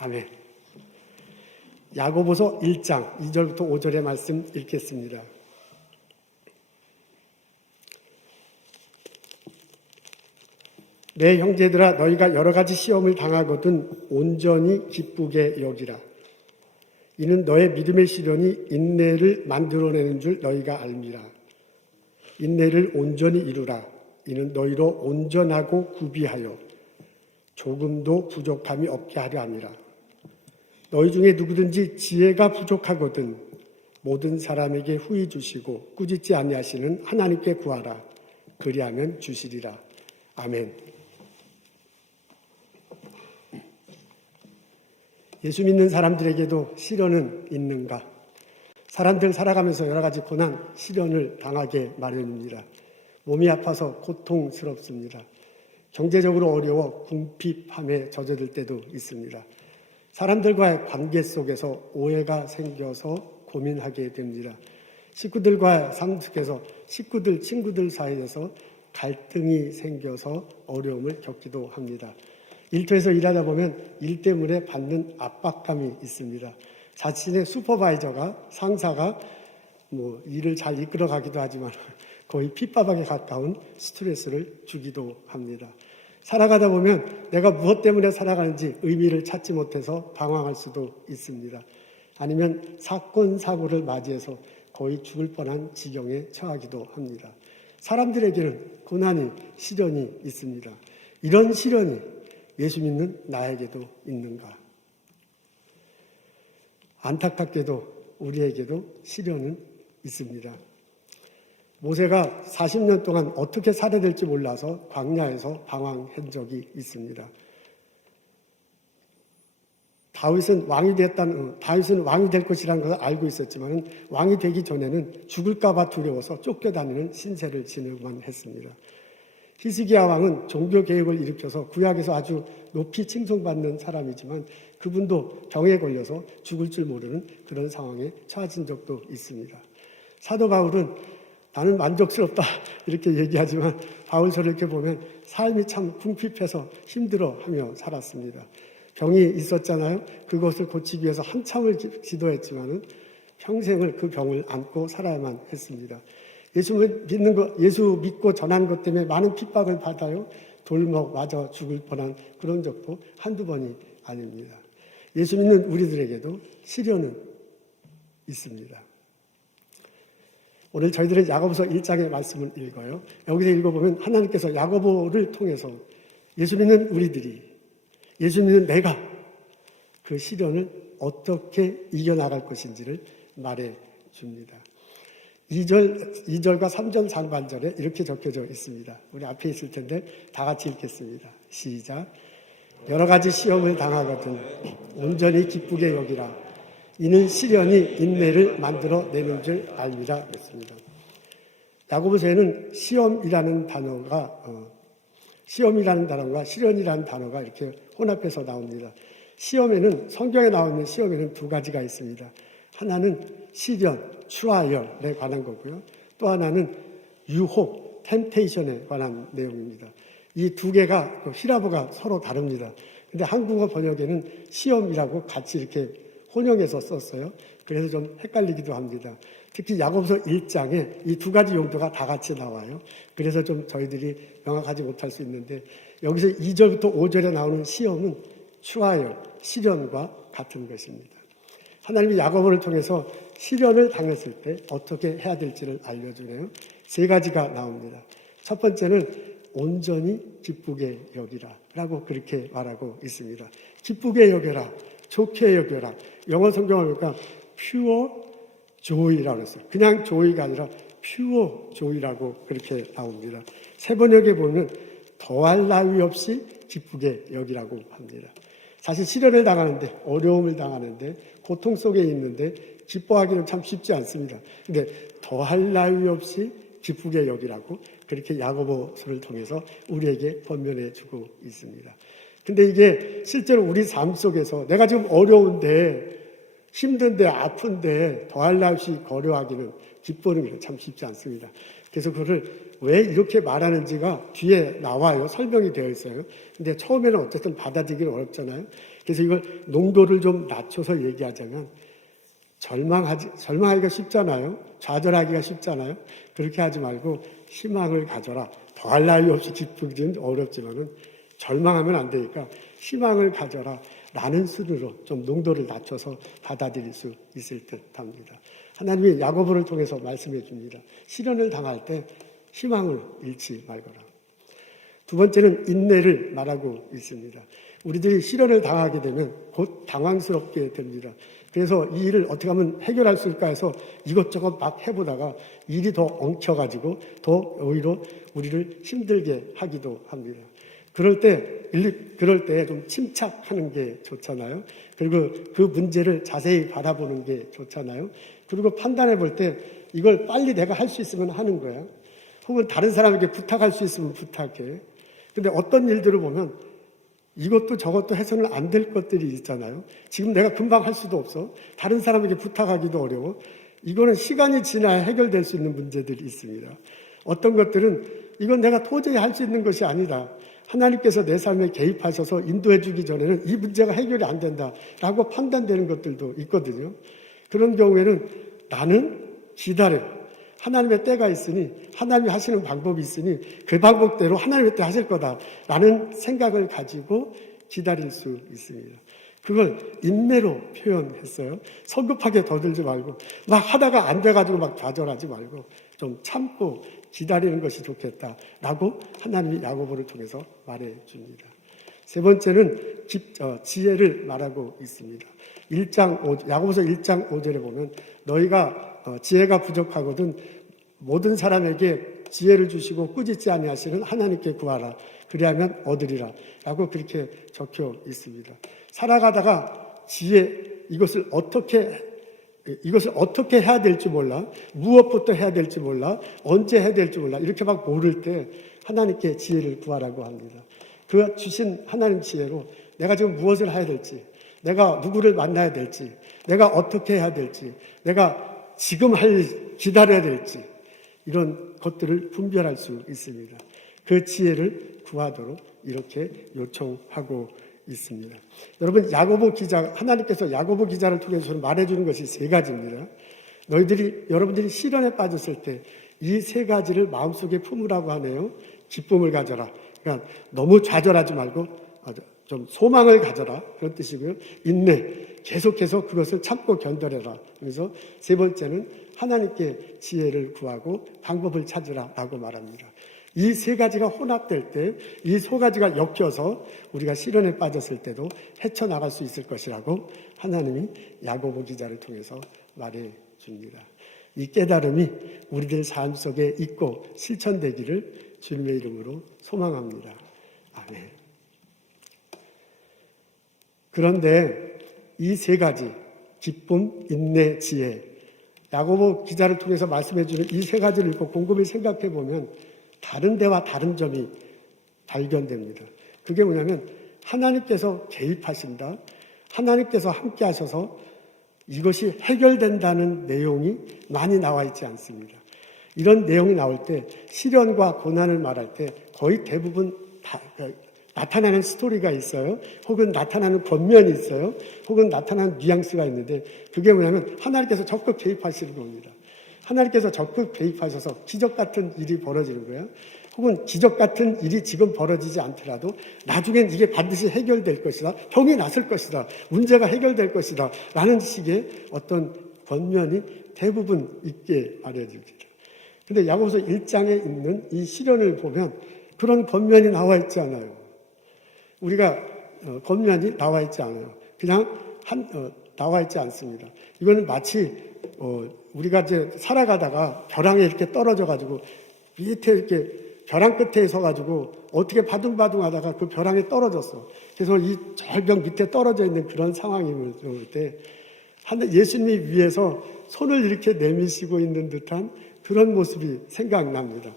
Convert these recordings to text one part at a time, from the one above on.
아멘. 야고보서 1장 2절부터 5절의 말씀 읽겠습니다. 내 형제들아, 너희가 여러 가지 시험을 당하거든 온전히 기쁘게 여기라. 이는 너의 믿음의 시련이 인내를 만들어내는 줄 너희가 알미라. 인내를 온전히 이루라. 이는 너희로 온전하고 구비하여 조금도 부족함이 없게 하려 함이라. 너희 중에 누구든지 지혜가 부족하거든 모든 사람에게 후히 주시고 꾸짖지 아니하시는 하나님께 구하라. 그리하면 주시리라. 아멘. 예수 믿는 사람들에게도 시련은 있는가? 사람들 살아가면서 여러 가지 고난, 시련을 당하게 마련입니다. 몸이 아파서 고통스럽습니다. 경제적으로 어려워 궁핍함에 젖어들 때도 있습니다. 사람들과의 관계 속에서 오해가 생겨서 고민하게 됩니다. 식구들과의 삶 속에서 식구들, 친구들 사이에서 갈등이 생겨서 어려움을 겪기도 합니다. 일터에서 일하다 보면 일 때문에 받는 압박감이 있습니다. 자신의 슈퍼바이저가, 상사가 일을 잘 이끌어가기도 하지만 거의 핍박에 가까운 스트레스를 주기도 합니다. 살아가다 보면 내가 무엇 때문에 살아가는지 의미를 찾지 못해서 방황할 수도 있습니다. 아니면 사건, 사고를 맞이해서 거의 죽을 뻔한 지경에 처하기도 합니다. 사람들에게는 고난이, 시련이 있습니다. 이런 시련이 예수 믿는 나에게도 있는가? 안타깝게도 우리에게도 시련은 있습니다. 모세가 40년 동안 어떻게 살아야 될지 몰라서 광야에서 방황한 적이 있습니다. 다윗은 왕이 될 것이라는 것을 알고 있었지만 왕이 되기 전에는 죽을까 봐 두려워서 쫓겨다니는 신세를 지내고만 했습니다. 히스기야 왕은 종교개혁을 일으켜서 구약에서 아주 높이 칭송받는 사람이지만 그분도 병에 걸려서 죽을 줄 모르는 그런 상황에 처해진 적도 있습니다. 사도 바울은 나는 만족스럽다 이렇게 얘기하지만 바울서를 이렇게 보면 삶이 참 궁핍해서 힘들어하며 살았습니다. 병이 있었잖아요. 그것을 고치기 위해서 한참을 기도했지만은 평생을 그 병을 안고 살아야만 했습니다. 예수 믿고 전한 것 때문에 많은 핍박을 받아요. 돌먹 맞아 죽을 뻔한 그런 적도 한두 번이 아닙니다. 예수 믿는 우리들에게도 시련은 있습니다. 오늘 저희들은 야고보서 1장의 말씀을 읽어요. 여기서 읽어보면 하나님께서 야고보를 통해서 예수 믿는 우리들이, 예수 믿는 내가 그 시련을 어떻게 이겨나갈 것인지를 말해줍니다. 2절과 3절 상반절에 이렇게 적혀져 있습니다. 우리 앞에 있을 텐데 다 같이 읽겠습니다. 시작. 여러 가지 시험을 당하거든 온전히 기쁘게 여기라. 이는 시련이 인내를 만들어내는 줄 알미라 했습니다. 야고보서에는 시험이라는 단어가 시련이라는 단어가 이렇게 혼합해서 나옵니다. 시험에는 성경에 나오는 시험에는 두 가지가 있습니다. 하나는 시련, 트라이얼에 관한 거고요. 또 하나는 유혹, 템테이션에 관한 내용입니다. 이 두 개가 히라보가 서로 다릅니다. 근데 한국어 번역에는 시험이라고 같이 이렇게 혼용해서 썼어요. 그래서 좀 헷갈리기도 합니다. 특히 야고보서 1장에 이 두 가지 용도가 다 같이 나와요. 그래서 좀 저희들이 명확하지 못할 수 있는데 여기서 2절부터 5절에 나오는 시험은 트라이얼, 시련과 같은 것입니다. 하나님이 야고보를 통해서 시련을 당했을 때 어떻게 해야 될지를 알려주네요. 세 가지가 나옵니다. 첫 번째는 온전히 기쁘게 여기라 라고 그렇게 말하고 있습니다. 기쁘게 여겨라, 좋게 여겨라. 영어 성경을 보니까 pure joy라고 했어요. 그냥 joy가 아니라 pure joy라고 그렇게 나옵니다. 세 번역에 보면 더할 나위 없이 기쁘게 여기라고 합니다. 사실 시련을 당하는데, 어려움을 당하는데, 고통 속에 있는데 기뻐하기는 참 쉽지 않습니다. 근데 더할 나위 없이 기쁘게 여기라고 그렇게 야고보서를 통해서 우리에게 권면해 주고 있습니다. 근데 이게 실제로 우리 삶 속에서 내가 지금 어려운데, 힘든데, 아픈데 더할 나위 없이 거려하기는, 기뻐하는 게 참 쉽지 않습니다. 그래서 그거를 왜 이렇게 말하는지가 뒤에 나와요. 설명이 되어 있어요. 근데 처음에는 어쨌든 받아들이기 어렵잖아요. 그래서 이걸 농도를 좀 낮춰서 얘기하자면 절망하기가 쉽잖아요. 좌절하기가 쉽잖아요. 그렇게 하지 말고 희망을 가져라. 더할 나위 없이 기쁘기는 어렵지만은 절망하면 안 되니까 희망을 가져라 라는 수준으로 좀 농도를 낮춰서 받아들일 수 있을 듯 합니다. 하나님이 야고보를 통해서 말씀해 줍니다. 시련을 당할 때 희망을 잃지 말거라. 두 번째는 인내를 말하고 있습니다. 우리들이 시련을 당하게 되면 곧 당황스럽게 됩니다. 그래서 이 일을 어떻게 하면 해결할 수 있을까 해서 이것저것 막 해보다가 일이 더 엉켜가지고 더 오히려 우리를 힘들게 하기도 합니다. 그럴 때 좀 침착하는 게 좋잖아요. 그리고 그 문제를 자세히 바라보는 게 좋잖아요. 그리고 판단해 볼 때 이걸 빨리 내가 할 수 있으면 하는 거야. 혹은 다른 사람에게 부탁할 수 있으면 부탁해. 근데 어떤 일들을 보면 이것도 저것도 해서는 안 될 것들이 있잖아요. 지금 내가 금방 할 수도 없어. 다른 사람에게 부탁하기도 어려워. 이거는 시간이 지나야 해결될 수 있는 문제들이 있습니다. 어떤 것들은 이건 내가 도저히 할 수 있는 것이 아니다. 하나님께서 내 삶에 개입하셔서 인도해 주기 전에는 이 문제가 해결이 안 된다라고 판단되는 것들도 있거든요. 그런 경우에는 나는 기다려. 하나님의 때가 있으니 하나님이 하시는 방법이 있으니 그 방법대로 하나님의 때 하실 거다라는 생각을 가지고 기다릴 수 있습니다. 그걸 인내로 표현했어요. 성급하게 더들지 말고 막 하다가 안 돼가지고 막 좌절하지 말고 좀 참고 기다리는 것이 좋겠다라고 하나님이 야고보를 통해서 말해줍니다. 세 번째는 지혜를 말하고 있습니다. 야고보서 1장 5절에 보면 너희가 지혜가 부족하거든 모든 사람에게 지혜를 주시고 꾸짖지 아니하시는 하나님께 구하라. 그리하면 얻으리라. 라고 그렇게 적혀 있습니다. 살아가다가 이것을 어떻게 해야 될지 몰라. 무엇부터 해야 될지 몰라. 언제 해야 될지 몰라. 이렇게 막 모를 때 하나님께 지혜를 구하라고 합니다. 그 주신 하나님 지혜로 내가 지금 무엇을 해야 될지, 내가 누구를 만나야 될지, 내가 어떻게 해야 될지, 내가 지금 기다려야 될지 이런 것들을 분별할 수 있습니다. 그 지혜를 구하도록 이렇게 요청하고 있습니다. 여러분 하나님께서 야고보 기자를 통해서 말해주는 것이 세 가지입니다. 여러분들이 시련에 빠졌을 때 이 세 가지를 마음속에 품으라고 하네요. 기쁨을 가져라. 그러니까 너무 좌절하지 말고 좀 소망을 가져라. 그런 뜻이고요. 인내. 계속해서 그것을 참고 견뎌내라. 그래서 세 번째는 하나님께 지혜를 구하고 방법을 찾으라라고 말합니다. 이 세 가지가 혼합될 때, 이 세 가지가 엮여서 우리가 시련에 빠졌을 때도 헤쳐나갈 수 있을 것이라고 하나님이 야고보 기자를 통해서 말해 줍니다. 이 깨달음이 우리들 삶 속에 있고 실천되기를 주님의 이름으로 소망합니다. 아멘. 그런데 이 세 가지, 기쁨, 인내, 지혜, 야고보 기자를 통해서 말씀해 주는 이 세 가지를 읽고 곰곰이 생각해 보면 다른 데와 다른 점이 발견됩니다. 그게 뭐냐면 하나님께서 개입하신다. 하나님께서 함께 하셔서 이것이 해결된다는 내용이 많이 나와 있지 않습니다. 이런 내용이 나올 때 시련과 고난을 말할 때 거의 대부분 나타나는 스토리가 있어요. 혹은 나타나는 겉면이 있어요. 혹은 나타나는 뉘앙스가 있는데 그게 뭐냐면 하나님께서 적극 개입하시는 겁니다. 하나님께서 적극 개입하셔서 기적 같은 일이 벌어지는 거예요. 혹은 기적 같은 일이 지금 벌어지지 않더라도 나중엔 이게 반드시 해결될 것이다. 병이 났을 것이다. 문제가 해결될 것이다. 라는 식의 어떤 권면이 대부분 있게 말해집니다. 근데 야고보서 1장에 있는 이 시련을 보면 그런 권면이 나와 있지 않아요. 우리가 권면이 나와 있지 않아요. 그냥 나와 있지 않습니다. 이거는 마치 우리가 이제 살아가다가 벼랑에 이렇게 떨어져가지고 밑에 이렇게 벼랑 끝에 서가지고 어떻게 바둥바둥하다가 그 벼랑에 떨어졌어. 그래서 이 절벽 밑에 떨어져 있는 그런 상황임을 볼 때 예수님이 위에서 손을 이렇게 내미시고 있는 듯한 그런 모습이 생각납니다.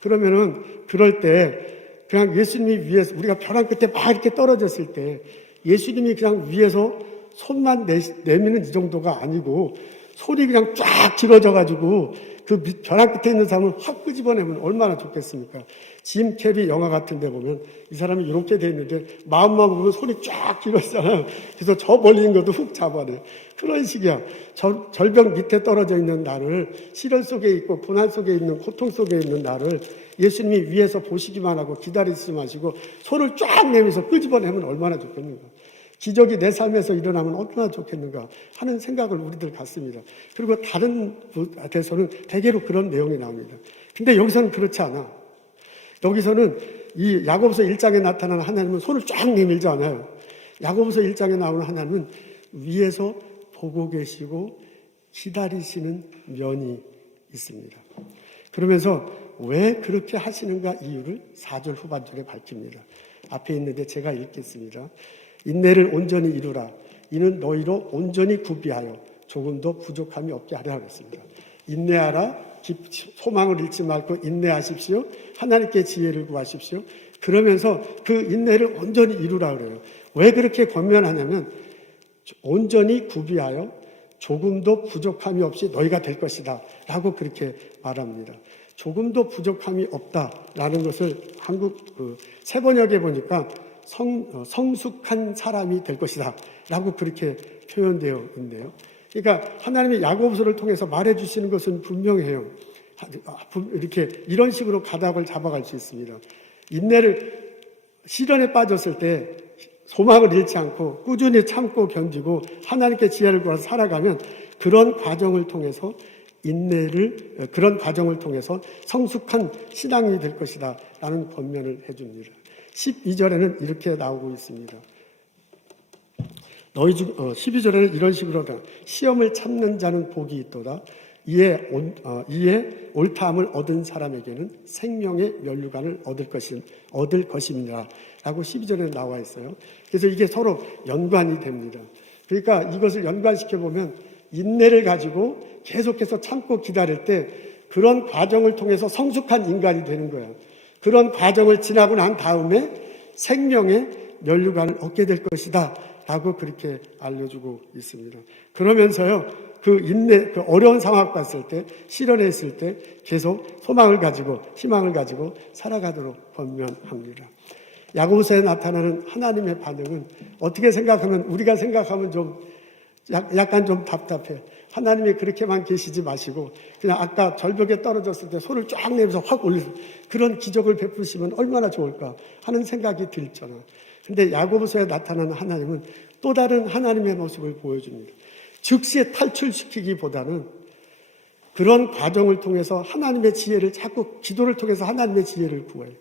그러면은 그럴 때 그냥 예수님이 위에서 우리가 벼랑 끝에 막 이렇게 떨어졌을 때 예수님이 그냥 위에서 손만 내미는 이 정도가 아니고 손이 그냥 쫙 길어져가지고 그 벼랑 끝에 있는 사람을 확 끄집어내면 얼마나 좋겠습니까? 짐 캐리 영화 같은 데 보면 이 사람이 이렇게 돼 있는데 마음만 보면 손이 쫙 길어있잖아요. 그래서 저 멀리 있는 것도 훅 잡아내. 그런 식이야. 절벽 밑에 떨어져 있는 나를, 시련 속에 있고 고난 속에 있는, 고통 속에 있는 나를 예수님이 위에서 보시기만 하고 기다리지 마시고 손을 쫙 내면서 끄집어내면 얼마나 좋겠는가. 기적이 내 삶에서 일어나면 얼마나 좋겠는가 하는 생각을 우리들 갖습니다. 그리고 다른 데서는 대개로 그런 내용이 나옵니다. 근데 여기서는 그렇지 않아. 여기서는 이 야고보서 1장에 나타나는 하나님은 손을 쫙 내밀지 않아요. 야고보서 1장에 나오는 하나님은 위에서 보고 계시고 기다리시는 면이 있습니다. 그러면서 왜 그렇게 하시는가 이유를 4절 후반절에 밝힙니다. 앞에 있는데 제가 읽겠습니다. 인내를 온전히 이루라. 이는 너희로 온전히 구비하여 조금도 부족함이 없게 하려 하겠습니다. 인내하라. 소망을 잃지 말고 인내하십시오. 하나님께 지혜를 구하십시오. 그러면서 그 인내를 온전히 이루라 그래요. 왜 그렇게 권면하냐면 온전히 구비하여 조금도 부족함이 없이 너희가 될 것이다 라고 그렇게 말합니다. 조금도 부족함이 없다라는 것을 한국 세번역에 보니까 성숙한 사람이 될 것이다 라고 그렇게 표현되어 있네요. 그러니까 하나님이 야고보서를 통해서 말해주시는 것은 분명해요. 이렇게 이런 식으로 가닥을 잡아갈 수 있습니다. 인내를 시련에 빠졌을 때 소망을 잃지 않고 꾸준히 참고 견디고 하나님께 지혜를 구해서 살아가면 그런 과정을 통해서 그런 과정을 통해서 성숙한 신앙이 될 것이다 라는 권면을 해줍니다. 12절에는 이렇게 나오고 있습니다. 12절에는 이런 식으로 시험을 참는 자는 복이 있도다. 이에 옳다함을 얻은 사람에게는 생명의 면류관을 얻을 것입니다. 라고 12절에 나와 있어요. 그래서 이게 서로 연관이 됩니다. 그러니까 이것을 연관시켜보면 인내를 가지고 계속해서 참고 기다릴 때 그런 과정을 통해서 성숙한 인간이 되는 거예요. 그런 과정을 지나고 난 다음에 생명의 면류관을 얻게 될 것이다 라고 그렇게 알려주고 있습니다. 그러면서요, 그 어려운 상황 봤을 때, 시련에 있을 때 계속 소망을 가지고, 희망을 가지고 살아가도록 권면합니다. 야고보서에 나타나는 하나님의 반응은 어떻게 생각하면, 우리가 생각하면 약간 좀 답답해. 하나님이 그렇게만 계시지 마시고, 그냥 아까 절벽에 떨어졌을 때 손을 쫙 내면서 확 올리는 그런 기적을 베푸시면 얼마나 좋을까 하는 생각이 들잖아. 근데 야고보서에 나타나는 하나님은 또 다른 하나님의 모습을 보여줍니다. 즉시 탈출시키기보다는 그런 과정을 통해서 하나님의 지혜를 자꾸 기도를 통해서 하나님의 지혜를 구해요.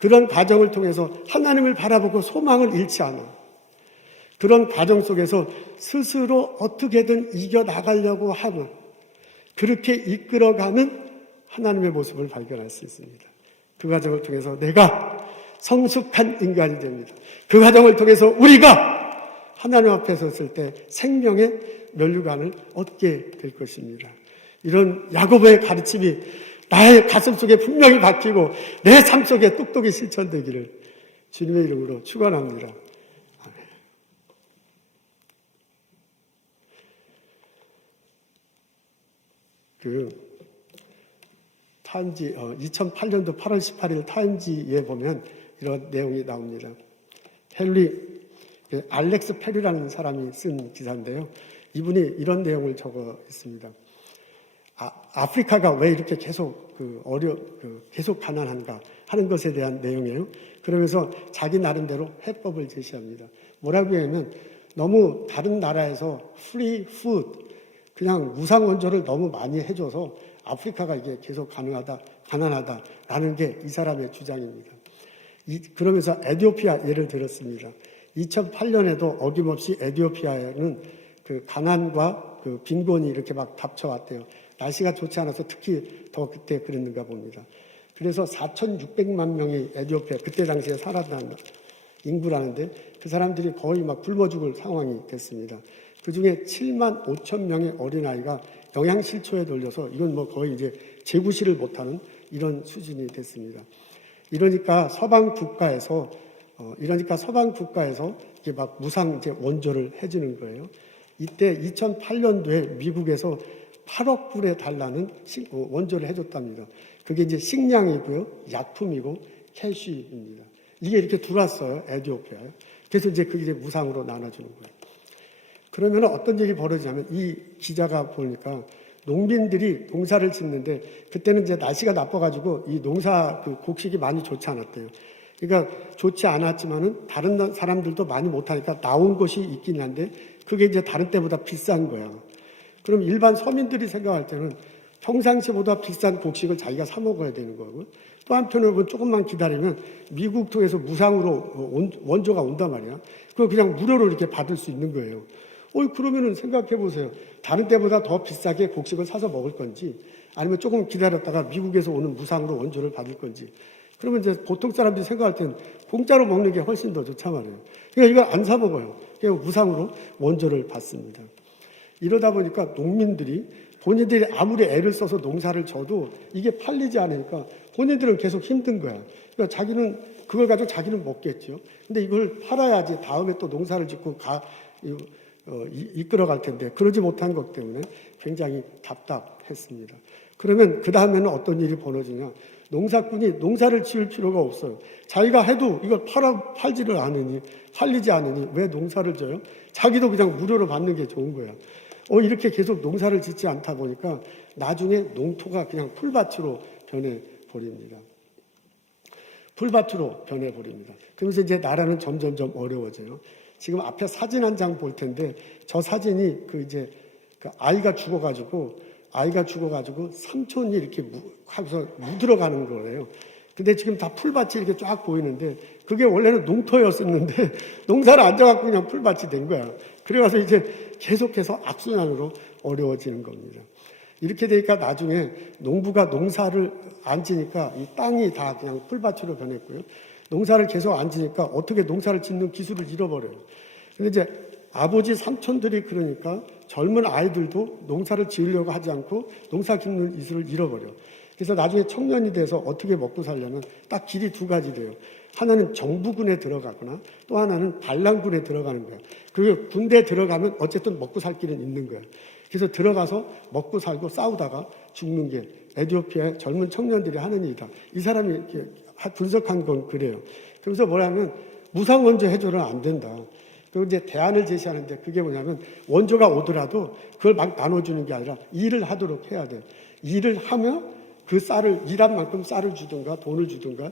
그런 과정을 통해서 하나님을 바라보고 소망을 잃지 않아. 그런 과정 속에서 스스로 어떻게든 이겨나가려고 하면 그렇게 이끌어가는 하나님의 모습을 발견할 수 있습니다. 그 과정을 통해서 내가 성숙한 인간이 됩니다. 그 과정을 통해서 우리가 하나님 앞에 섰을 때 생명의 면류관을 얻게 될 것입니다. 이런 야고보의 가르침이 나의 가슴 속에 분명히 박히고 내 삶 속에 똑똑히 실천되기를 주님의 이름으로 축원합니다. 타임지 2008년도 8월 18일 타임지에 보면 이런 내용이 나옵니다. 알렉스 페리라는 사람이 쓴 기사인데요. 이분이 이런 내용을 적어 있습니다. 아프리카가 왜 이렇게 계속 계속 가난한가 하는 것에 대한 내용이에요. 그러면서 자기 나름대로 해법을 제시합니다. 뭐라고 하냐면 너무 다른 나라에서 프리 푸드 그냥 무상 원조를 너무 많이 해줘서 아프리카가 이게 계속 가난하다라는 게 이 사람의 주장입니다. 그러면서 에티오피아 예를 들었습니다. 2008년에도 어김없이 에티오피아에는 그 가난과 그 빈곤이 이렇게 막 닥쳐왔대요. 날씨가 좋지 않아서 특히 더 그때 그랬는가 봅니다. 그래서 4,600만 명이 에티오피아 그때 당시에 살았다는 인구라는데 그 사람들이 거의 막 굶어 죽을 상황이 됐습니다. 그 중에 7만 5천 명의 어린아이가 영양실조에 걸려서 이건 뭐 거의 이제 재구실을 못하는 이런 수준이 됐습니다. 이러니까 서방 국가에서 이게 막 무상 이제 원조를 해주는 거예요. 이때 2008년도에 미국에서 8억 불에 달라는 원조를 해줬답니다. 그게 이제 식량이고요, 약품이고 캐시입니다. 이게 이렇게 들어왔어요, 에티오피아에. 그래서 이제 그게 이제 무상으로 나눠주는 거예요. 그러면 어떤 일이 벌어지냐면 이 기자가 보니까 농민들이 농사를 짓는데 그때는 이제 날씨가 나빠가지고 이 농사 그 곡식이 많이 좋지 않았대요. 그러니까 좋지 않았지만은 다른 사람들도 많이 못하니까 나온 것이 있긴 한데 그게 이제 다른 때보다 비싼 거야. 그럼 일반 서민들이 생각할 때는 평상시보다 비싼 곡식을 자기가 사 먹어야 되는 거고 또 한편으로 조금만 기다리면 미국 통해서 무상으로 원조가 온단 말이야. 그거 그냥 무료로 이렇게 받을 수 있는 거예요. 그러면은 생각해 보세요. 다른 때보다 더 비싸게 곡식을 사서 먹을 건지 아니면 조금 기다렸다가 미국에서 오는 무상으로 원조를 받을 건지. 그러면 이제 보통 사람들이 생각할 때는 공짜로 먹는 게 훨씬 더 좋단 말이에요. 그러니까 이걸 안 사 먹어요. 그냥 무상으로 원조를 받습니다. 이러다 보니까 농민들이 본인들이 아무리 애를 써서 농사를 져도 이게 팔리지 않으니까 본인들은 계속 힘든 거야. 그러니까 자기는 그걸 가지고 자기는 먹겠죠. 근데 이걸 팔아야지 다음에 또 농사를 짓고 이끌어갈 텐데 그러지 못한 것 때문에 굉장히 답답했습니다. 그러면 그 다음에는 어떤 일이 벌어지냐. 농사꾼이 농사를 지을 필요가 없어요. 자기가 해도 이걸 팔지를 않으니 팔리지 않으니 왜 농사를 져요? 자기도 그냥 무료로 받는 게 좋은 거야. 이렇게 계속 농사를 짓지 않다 보니까 나중에 농토가 그냥 풀밭으로 변해버립니다. 풀밭으로 변해버립니다. 그러면서 이제 나라는 점점점 어려워져요. 지금 앞에 사진 한 장 볼 텐데 저 사진이 아이가 죽어가지고 삼촌이 이렇게 하고서 묻으러가는 거예요. 근데 지금 다 풀밭이 이렇게 쫙 보이는데 그게 원래는 농토였었는데 농사를 안 져갖고 그냥 풀밭이 된 거야. 그래서 이제 계속해서 악순환으로 어려워지는 겁니다. 이렇게 되니까 나중에 농부가 농사를 안 지니까 이 땅이 다 그냥 풀밭으로 변했고요. 농사를 계속 안 지니까 어떻게 농사를 짓는 기술을 잃어버려요. 근데 이제 아버지 삼촌들이 그러니까 젊은 아이들도 농사를 지으려고 하지 않고 농사 짓는 기술을 잃어버려. 그래서 나중에 청년이 돼서 어떻게 먹고 살려면 딱 길이 두 가지 돼요. 하나는 정부군에 들어가거나 또 하나는 반란군에 들어가는 거야. 그리고 군대에 들어가면 어쨌든 먹고 살 길은 있는 거야. 그래서 들어가서 먹고 살고 싸우다가 죽는 게 에티오피아의 젊은 청년들이 하는 일이다. 이 사람이 이렇게 분석한 건 그래요. 그래서 뭐냐면 무상 원조 해줘는 안 된다. 그리고 이제 대안을 제시하는데 그게 뭐냐면 원조가 오더라도 그걸 막 나눠주는 게 아니라 일을 하도록 해야 돼요. 일을 하면 그 일한 만큼 쌀을 주든가 돈을 주든가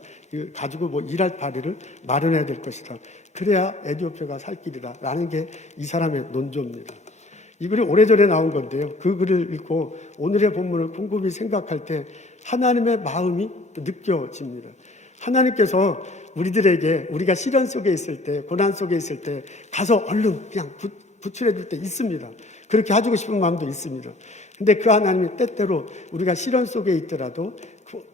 가지고 뭐 일할 바리를 마련해야 될 것이다. 그래야 에티오피아가 살 길이다. 라는 게 이 사람의 논조입니다. 이 글이 오래전에 나온 건데요. 그 글을 읽고 오늘의 본문을 곰곰이 생각할 때 하나님의 마음이 느껴집니다. 하나님께서 우리들에게 우리가 시련 속에 있을 때, 고난 속에 있을 때 가서 얼른 그냥 구출해 줄 때 있습니다. 그렇게 해주고 싶은 마음도 있습니다. 근데 그 하나님이 때때로 우리가 시련 속에 있더라도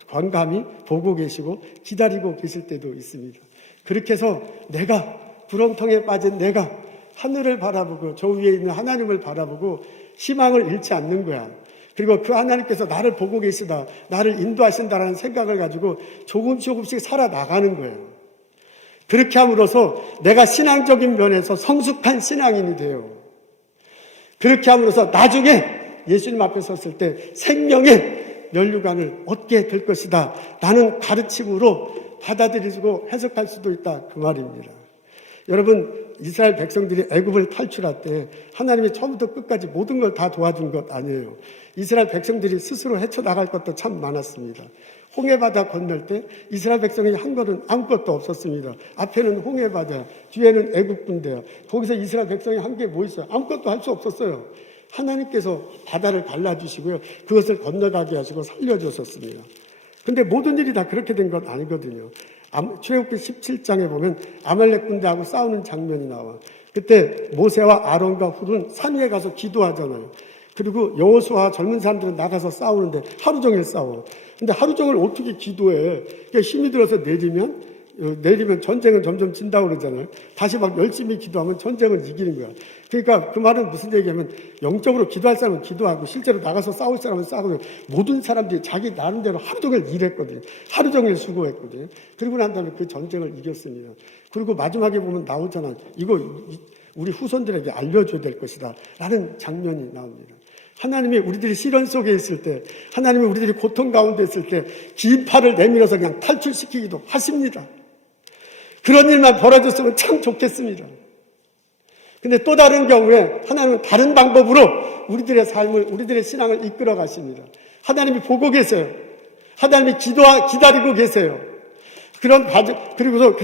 관감히 보고 계시고 기다리고 계실 때도 있습니다. 그렇게 해서 내가 구렁텅이에 빠진 내가 하늘을 바라보고 저 위에 있는 하나님을 바라보고 희망을 잃지 않는 거야. 그리고 그 하나님께서 나를 보고 계시다, 나를 인도하신다라는 생각을 가지고 조금씩 살아나가는 거예요. 그렇게 함으로써 내가 신앙적인 면에서 성숙한 신앙인이 돼요. 그렇게 함으로써 나중에 예수님 앞에 섰을 때 생명의 면류관을 얻게 될 것이다 라는 가르침으로 받아들이고 해석할 수도 있다 그 말입니다. 여러분, 이스라엘 백성들이 애굽을 탈출할 때 하나님이 처음부터 끝까지 모든 걸 다 도와준 것 아니에요. 이스라엘 백성들이 스스로 헤쳐나갈 것도 참 많았습니다. 홍해바다 건널 때 이스라엘 백성이 한 것은 아무것도 없었습니다. 앞에는 홍해바다, 뒤에는 애굽 군대야. 거기서 이스라엘 백성이 한 게 뭐 있어요? 아무것도 할 수 없었어요. 하나님께서 바다를 갈라주시고요. 그것을 건너가게 하시고 살려주셨습니다. 근데 모든 일이 다 그렇게 된 건 아니거든요. 출애굽기 17장에 보면 아말렉 군대하고 싸우는 장면이 나와. 그때 모세와 아론과 훌은 산 위에 가서 기도하잖아요. 그리고 여호수아와 젊은 사람들은 나가서 싸우는데 하루 종일 싸워. 근데 하루 종일 어떻게 기도해? 그러니까 힘이 들어서 내리면 전쟁은 점점 진다고 그러잖아요. 다시 막 열심히 기도하면 전쟁은 이기는 거야. 그러니까 그 말은 무슨 얘기냐면 영적으로 기도할 사람은 기도하고 실제로 나가서 싸울 사람은 싸우고 모든 사람들이 자기 나름대로 하루 종일 일했거든요. 하루 종일 수고했거든요. 그리고 난 다음에 그 전쟁을 이겼습니다. 그리고 마지막에 보면 나오잖아요. 이거 우리 후손들에게 알려줘야 될 것이다 라는 장면이 나옵니다. 하나님이 우리들이 시련 속에 있을 때, 하나님이 우리들이 고통 가운데 있을 때 긴 팔을 내밀어서 그냥 탈출시키기도 하십니다. 그런 일만 벌어졌으면 참 좋겠습니다. 근데 또 다른 경우에 하나님은 다른 방법으로 우리들의 삶을, 우리들의 신앙을 이끌어 가십니다. 하나님이 보고 계세요. 하나님이 기다리고 계세요. 그런 과정, 그리고서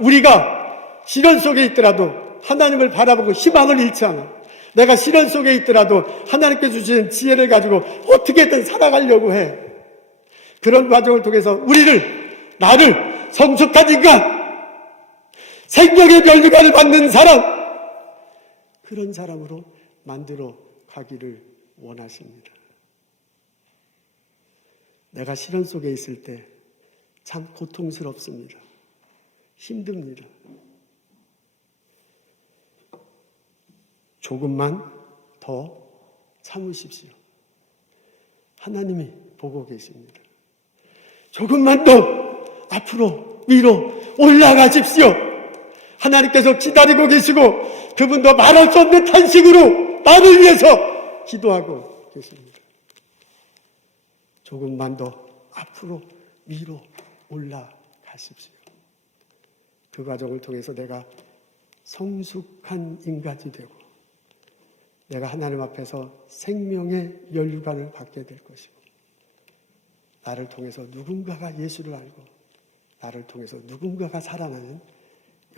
우리가 시련 속에 있더라도 하나님을 바라보고 희망을 잃지 않아. 내가 시련 속에 있더라도 하나님께 주시는 지혜를 가지고 어떻게든 살아가려고 해. 그런 과정을 통해서 나를 성숙한 인간, 생명의 면류관을 받는 사람, 그런 사람으로 만들어 가기를 원하십니다. 내가 시련 속에 있을 때 참 고통스럽습니다. 힘듭니다. 조금만 더 참으십시오. 하나님이 보고 계십니다. 조금만 더 앞으로 위로 올라가십시오. 하나님께서 기다리고 계시고 그분도 말할 수 없는 탄식으로 나를 위해서 기도하고 계십니다. 조금만 더 앞으로 위로 올라가십시오. 그 과정을 통해서 내가 성숙한 인간이 되고 내가 하나님 앞에서 생명의 면류관을 받게 될 것이고 나를 통해서 누군가가 예수를 알고 나를 통해서 누군가가 살아나는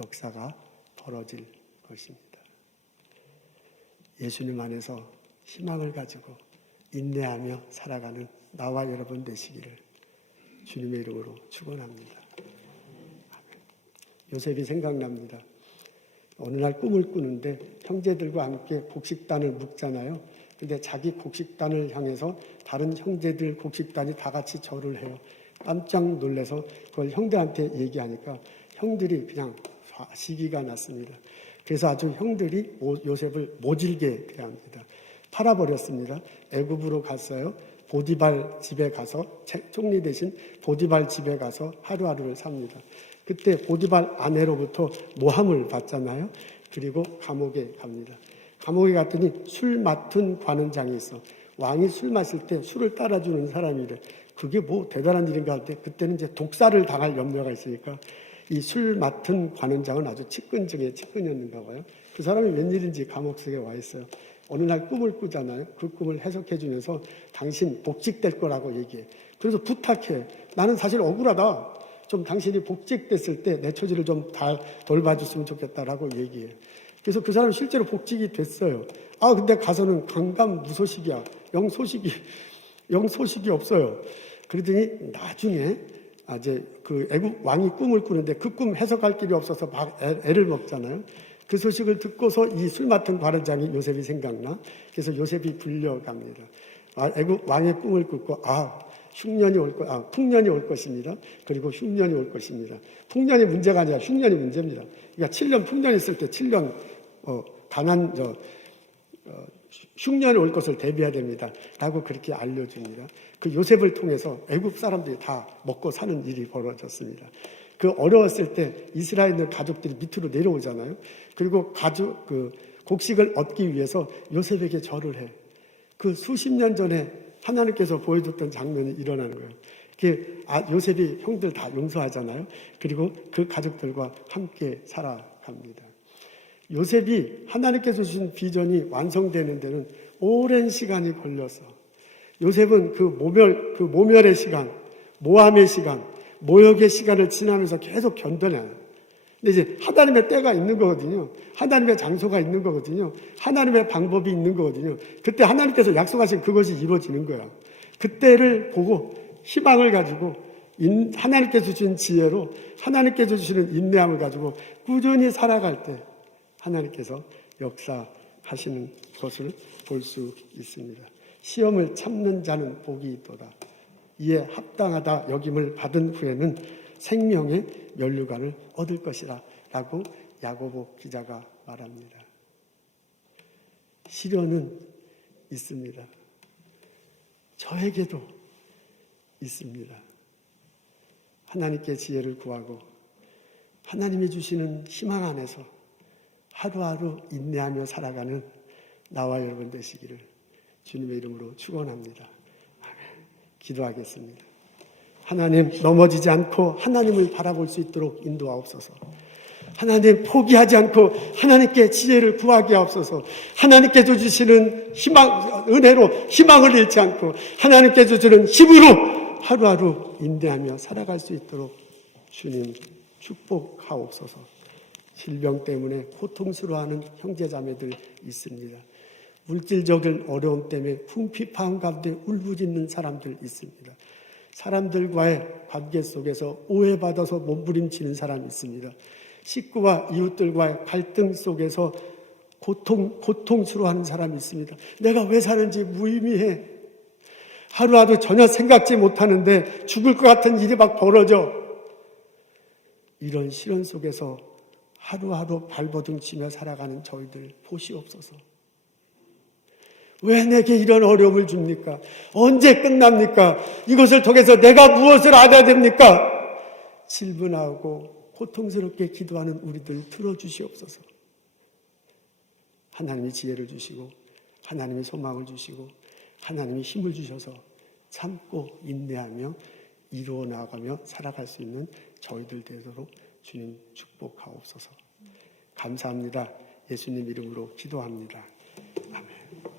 역사가 벌어질 것입니다. 예수님 안에서 희망을 가지고 인내하며 살아가는 나와 여러분 되시기를 주님의 이름으로 축원합니다. 요셉이 생각납니다. 어느 날 꿈을 꾸는데 형제들과 함께 곡식단을 묶잖아요. 근데 자기 곡식단을 향해서 다른 형제들 곡식단이 다 같이 절을 해요. 깜짝 놀라서 그걸 형들한테 얘기하니까 형들이 그냥 시기가 났습니다. 그래서 아주 형들이 요셉을 모질게 대합니다. 팔아버렸습니다. 애굽으로 갔어요. 보디발 집에 가서 총리 대신 보디발 집에 가서 하루하루를 삽니다. 그때 보디발 아내로부터 모함을 받잖아요. 그리고 감옥에 갑니다. 감옥에 갔더니 술 맡은 관원장이 있어. 왕이 술 마실 때 술을 따라주는 사람이래. 그게 뭐 대단한 일인가 할 때 그때는 이제 독사를 당할 염려가 있으니까 이 술 맡은 관원장은 아주 측근 중에 측근이었는가 봐요. 그 사람이 웬일인지 감옥 속에 와 있어요. 어느 날 꿈을 꾸잖아요. 그 꿈을 해석해 주면서 당신 복직될 거라고 얘기해. 그래서 부탁해. 나는 사실 억울하다. 좀 당신이 복직됐을 때 내 처지를 좀 다 돌봐줬으면 좋겠다라고 얘기해. 그래서 그 사람이 실제로 복직이 됐어요. 근데 가서는 강감무소식이야. 영 소식이 없어요. 그러더니 나중에 이제 그 애국 왕이 꿈을 꾸는데 그 꿈 해석할 길이 없어서 막 애를 먹잖아요. 그 소식을 듣고서 이 술 맡은 관원장이 요셉이 생각나. 그래서 요셉이 불려갑니다. 애국 왕의 꿈을 꾸고 풍년이 올 것입니다. 그리고 흉년이 올 것입니다. 풍년이 문제가 아니라 흉년이 문제입니다. 그러니까 7년 풍년이 있을 때 7년 흉년이 올 것을 대비해야 됩니다. 라고 그렇게 알려줍니다. 그 요셉을 통해서 애국 사람들이 다 먹고 사는 일이 벌어졌습니다. 그 어려웠을 때 이스라엘 가족들이 밑으로 내려오잖아요. 그리고 곡식을 얻기 위해서 요셉에게 절을 해. 그 수십 년 전에 하나님께서 보여줬던 장면이 일어나는 거예요. 요셉이 형들 다 용서하잖아요. 그리고 그 가족들과 함께 살아갑니다. 요셉이 하나님께서 주신 비전이 완성되는 데는 오랜 시간이 걸려서 요셉은 그 모멸의 시간, 모함의 시간, 모욕의 시간을 지나면서 계속 견뎌내요. 근데 이제 하나님의 때가 있는 거거든요. 하나님의 장소가 있는 거거든요. 하나님의 방법이 있는 거거든요. 그때 하나님께서 약속하신 그것이 이루어지는 거야. 그때를 보고 희망을 가지고 하나님께서 주신 지혜로 하나님께서 주시는 인내함을 가지고 꾸준히 살아갈 때 하나님께서 역사하시는 것을 볼 수 있습니다. 시험을 참는 자는 복이 있도다. 이에 합당하다 여김을 받은 후에는 생명의 면류관을 얻을 것이라 라고 야고보 기자가 말합니다. 시련은 있습니다. 저에게도 있습니다. 하나님께 지혜를 구하고 하나님이 주시는 희망 안에서 하루하루 인내하며 살아가는 나와 여러분 되시기를 주님의 이름으로 축원합니다. 아멘. 기도하겠습니다. 하나님, 넘어지지 않고 하나님을 바라볼 수 있도록 인도하옵소서. 하나님, 포기하지 않고 하나님께 지혜를 구하게 하옵소서. 하나님께서 주시는 은혜로 희망을 잃지 않고 하나님께서 주시는 힘으로 하루하루 인내하며 살아갈 수 있도록 주님 축복하옵소서. 질병 때문에 고통스러워하는 형제자매들 있습니다. 물질적인 어려움 때문에 궁핍한 가운데 울부짖는 사람들 있습니다. 사람들과의 관계 속에서 오해받아서 몸부림치는 사람이 있습니다. 식구와 이웃들과의 갈등 속에서 고통스러워하는 사람이 있습니다. 내가 왜 사는지 무의미해. 하루하루 전혀 생각지 못하는데 죽을 것 같은 일이 막 벌어져. 이런 시련 속에서 하루하루 발버둥 치며 살아가는 저희들 보시옵소서. 왜 내게 이런 어려움을 줍니까? 언제 끝납니까? 이것을 통해서 내가 무엇을 알아야 됩니까? 질문하고 고통스럽게 기도하는 우리들 들어주시옵소서. 하나님이 지혜를 주시고 하나님이 소망을 주시고 하나님이 힘을 주셔서 참고 인내하며 이루어 나아가며 살아갈 수 있는 저희들 되도록 주님 축복하옵소서. 감사합니다. 예수님 이름으로 기도합니다. 아멘.